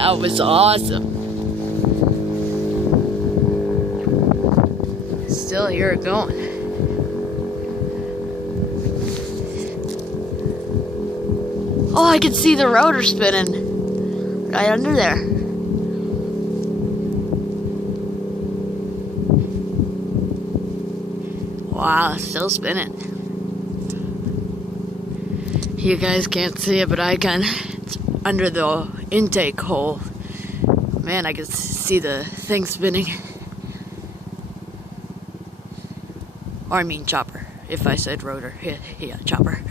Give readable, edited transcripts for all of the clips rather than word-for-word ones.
That was awesome. Still hear it going. Oh, I can see the rotor spinning right under there. Wow, it's still spinning. You guys can't see it, but I can. It's under the intake hole. Man, I can see the thing spinning. Or I mean chopper, if I said rotor. Yeah, chopper.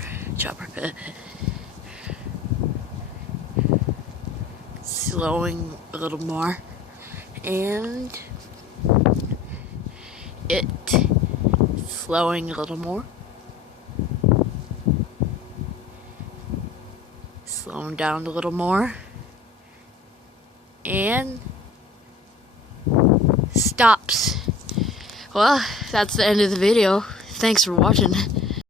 Slowing a little more. And it slowing a little more. Slowing down a little more. And stops. Well, that's the end of the video. Thanks for watching.